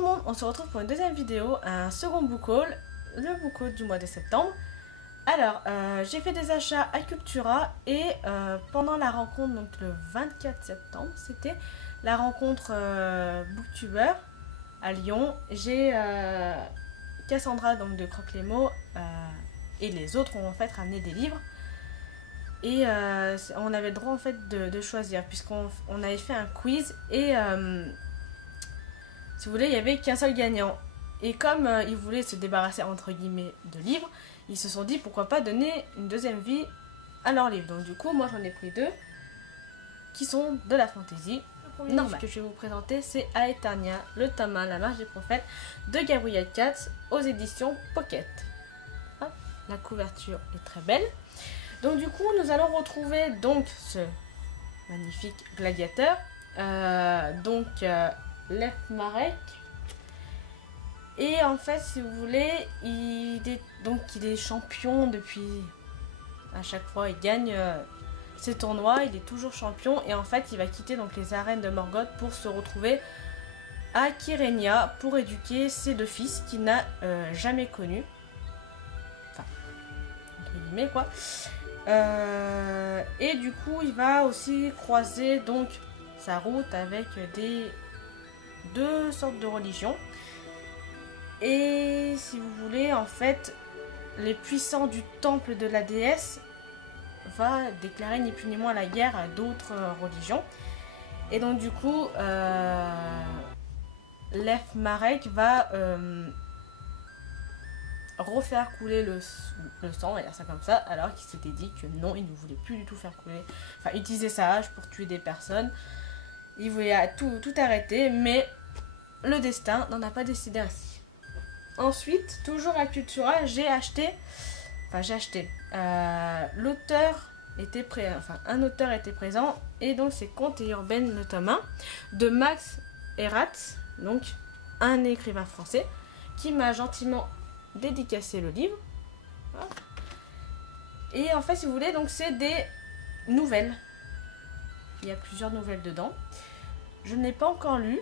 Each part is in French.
le monde, on se retrouve pour une deuxième vidéo, un second book haul, le book haul du mois de septembre. Alors, j'ai fait des achats à Cultura et pendant la rencontre, donc le 24 septembre, c'était la rencontre Booktuber à Lyon. J'ai Cassandra donc de Croque les mots et les autres ont en fait ramené des livres. Et on avait le droit en fait de choisir puisqu'on avait fait un quiz et si vous voulez il n'y avait qu'un seul gagnant. Et comme ils voulaient se débarrasser entre guillemets de livres, ils se sont dit pourquoi pas donner une deuxième vie à leurs livres. Donc du coup moi j'en ai pris deux qui sont de la fantasy. Le premier livre que je vais vous présenter c'est Aeternia, le tome 1, La marche des prophètes de Gabriel Katz aux éditions Pocket. Hop, la couverture est très belle. Donc du coup nous allons retrouver donc ce magnifique gladiateur, Lev Marek. Et en fait si vous voulez il est champion depuis, à chaque fois il gagne ses tournois, il est toujours champion et en fait il va quitter donc les arènes de Morgoth pour se retrouver à Kyrenia pour éduquer ses deux fils qu'il n'a jamais connus. Enfin, entre guillemets quoi. Et du coup il va aussi croiser donc sa route avec deux sortes de religions et si vous voulez en fait les puissants du temple de la déesse va déclarer ni plus ni moins la guerre à d'autres religions et donc du coup Lev Marek va refaire couler le sang, on va dire ça comme ça, alors qu'il s'était dit que non, il ne voulait plus du tout faire couler, enfin utiliser sa hache pour tuer des personnes, il voulait tout arrêter, mais le destin n'en a pas décidé ainsi. Ensuite, toujours à Cultura, j'ai acheté, l'auteur était un auteur était présent, et donc c'est Contes et Urbaine le tome 1, de Max Eratz, donc un écrivain français, qui m'a gentiment dédicacé le livre. Voilà. Et en fait si vous voulez donc c'est des nouvelles, il y a plusieurs nouvelles dedans. Je ne l'ai pas encore lu,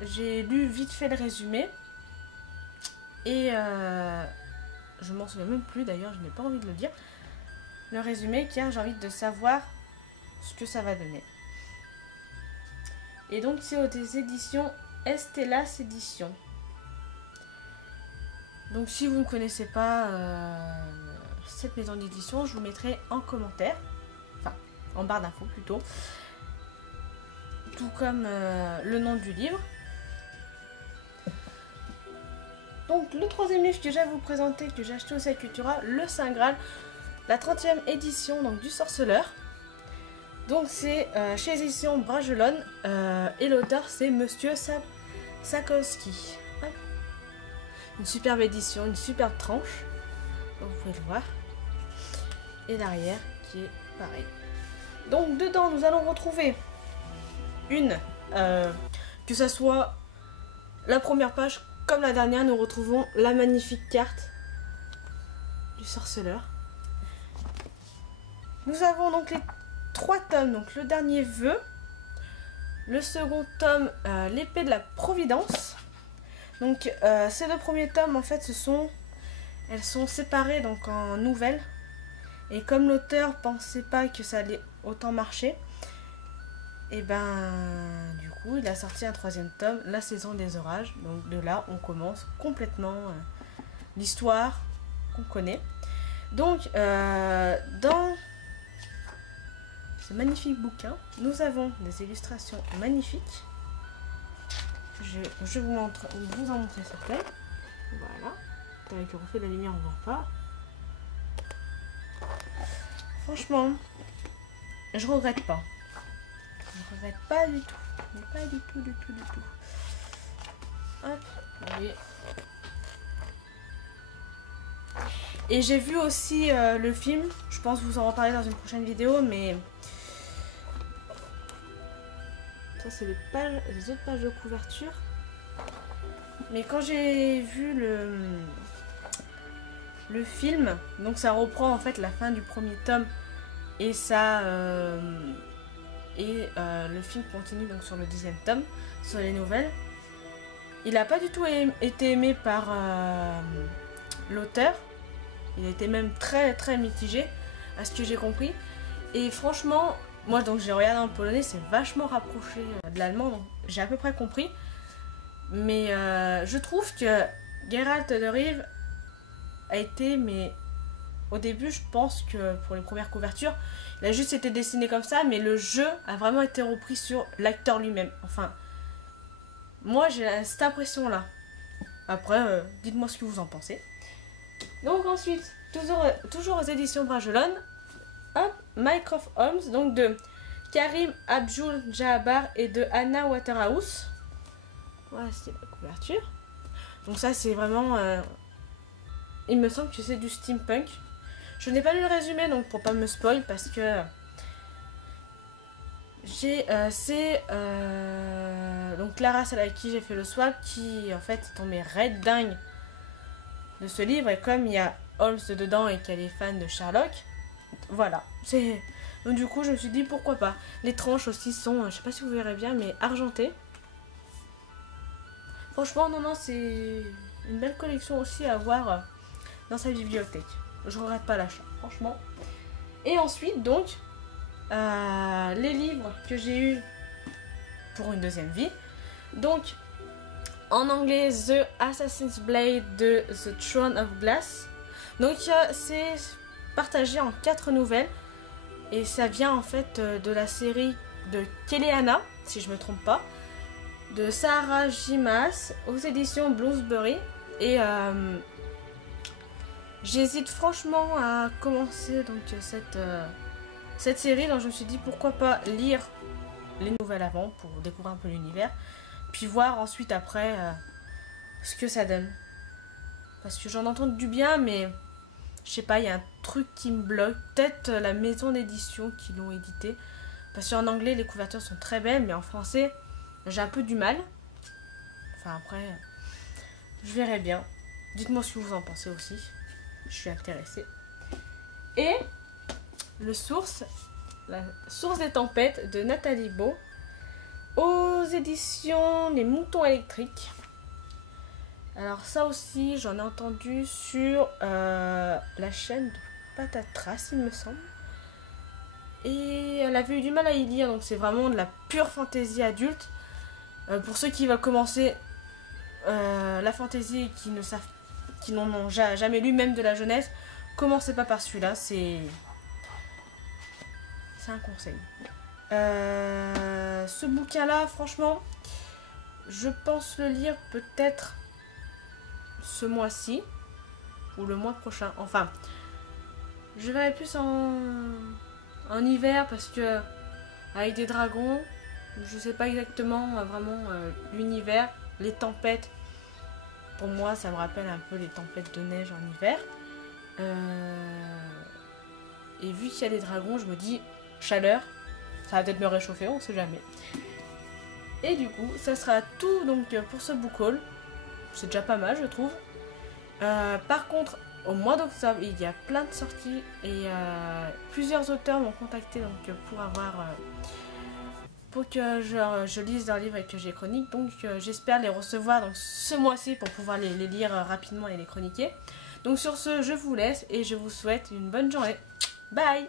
j'ai lu vite fait le résumé et je m'en souviens même plus d'ailleurs, je n'ai pas envie de le lire le résumé car j'ai envie de savoir ce que ça va donner. Et donc c'est aux éditions Estelas Éditions. Donc si vous ne connaissez pas cette maison d'édition, je vous mettrai en commentaire, enfin en barre d'infos plutôt, tout comme le nom du livre. Donc le troisième livre que j'ai à vous présenter, que j'ai acheté aussi à Cultura, le Saint Graal, la 30e édition donc, du Sorceleur. Donc c'est chez les éditions Bragelonne et l'auteur c'est Monsieur Sapkowski. Une superbe édition, une superbe tranche, vous pouvez le voir, et derrière qui est pareil. Donc dedans nous allons retrouver que ça soit la première page comme la dernière, nous retrouvons la magnifique carte du sorceleur. Nous avons donc les 3 tomes, donc le dernier vœu, le second tome l'épée de la Providence. Donc ces deux premiers tomes en fait elles sont séparées donc en nouvelles et comme l'auteur pensait pas que ça allait autant marcher, et ben du coup il a sorti un 3e tome, La saison des orages. Donc de là on commence complètement l'histoire qu'on connaît. Donc dans ce magnifique bouquin nous avons des illustrations magnifiques. Je vous en montrer certaines. Voilà. Avec le reflet de la lumière, on ne voit pas. Franchement, je regrette pas. Je regrette pas du tout. Mais pas du tout. Hop, voyez. Et j'ai vu aussi le film. Je pense vous en reparler dans une prochaine vidéo, mais ça c'est les autres pages de couverture. Mais quand j'ai vu le film, donc ça reprend en fait la fin du premier tome et le film continue donc sur le 10e tome, sur les nouvelles. il n'a pas du tout été aimé par l'auteur. Il était même très très mitigé, à ce que j'ai compris. Et franchement, moi donc j'ai regardé en polonais, c'est vachement rapproché de l'allemand, donc j'ai à peu près compris. Mais je trouve que Geralt de Rive a été, mais au début je pense que pour les premières couvertures, il a juste été dessiné comme ça, mais le jeu a vraiment été repris sur l'acteur lui-même. Enfin, moi j'ai cette impression là. Après, dites-moi ce que vous en pensez. Donc ensuite, toujours aux éditions Bragelonne, Mycroft Holmes, donc de Karim Abdul Jabbar et de Anna Waterhouse. Voilà, c'est la couverture. Donc ça c'est vraiment... il me semble que c'est du steampunk. Je n'ai pas lu le résumé, donc pour pas me spoil, parce que... donc Clara, celle avec qui j'ai fait le swap, qui en fait est tombée raide dingue de ce livre. Et comme il y a Holmes dedans et qu'elle est fan de Sherlock, voilà. Donc du coup je me suis dit pourquoi pas. Les tranches aussi sont, je sais pas si vous verrez bien, mais argentées. Franchement non, c'est une belle collection aussi à avoir dans sa bibliothèque. Je regrette pas l'achat, franchement. Et ensuite donc les livres que j'ai eu pour une deuxième vie. Donc en anglais The Assassin's Blade de The Throne of Glass. Donc c'est partagé en 4 nouvelles. Et ça vient en fait de la série de Keleana, si je me trompe pas, de Sarah J. Maas aux éditions Bloomsbury. Et j'hésite franchement à commencer donc cette série. Donc je me suis dit pourquoi pas lire les nouvelles avant pour découvrir un peu l'univers, puis voir ensuite après ce que ça donne. Parce que j'en entends du bien, mais je sais pas, il y a un truc qui me bloque. Peut-être la maison d'édition qui l'ont édité. Parce qu'en anglais, les couvertures sont très belles, mais en français, j'ai un peu du mal. Enfin, après, je verrai bien. Dites-moi ce que vous en pensez aussi. Je suis intéressée. Et la source des tempêtes de Nathalie Beau aux éditions Les Moutons électriques. Alors ça aussi, j'en ai entendu sur la chaîne de Patatras, il me semble. Et elle avait eu du mal à y lire, donc c'est vraiment de la pure fantaisie adulte. Pour ceux qui veulent commencer la fantaisie et qui n'en ont jamais lu, même de la jeunesse, commencez pas par celui-là, c'est un conseil. Ce bouquin-là, franchement, je pense le lire peut-être ce mois-ci ou le mois prochain. Enfin, je verrai plus en hiver parce que avec des dragons, je sais pas exactement vraiment l'univers, les tempêtes. Pour moi, ça me rappelle un peu les tempêtes de neige en hiver. Et vu qu'il y a des dragons, je me dis chaleur, ça va peut-être me réchauffer, on sait jamais. Et du coup, ça sera tout donc pour ce book haul. C'est déjà pas mal, je trouve. Par contre, au mois d'octobre, il y a plein de sorties et plusieurs auteurs m'ont contacté donc pour que je lise leurs livres et que j'ai chronique. Donc j'espère les recevoir donc, ce mois-ci pour pouvoir les lire rapidement et les chroniquer. Donc sur ce, je vous laisse et je vous souhaite une bonne journée. Bye!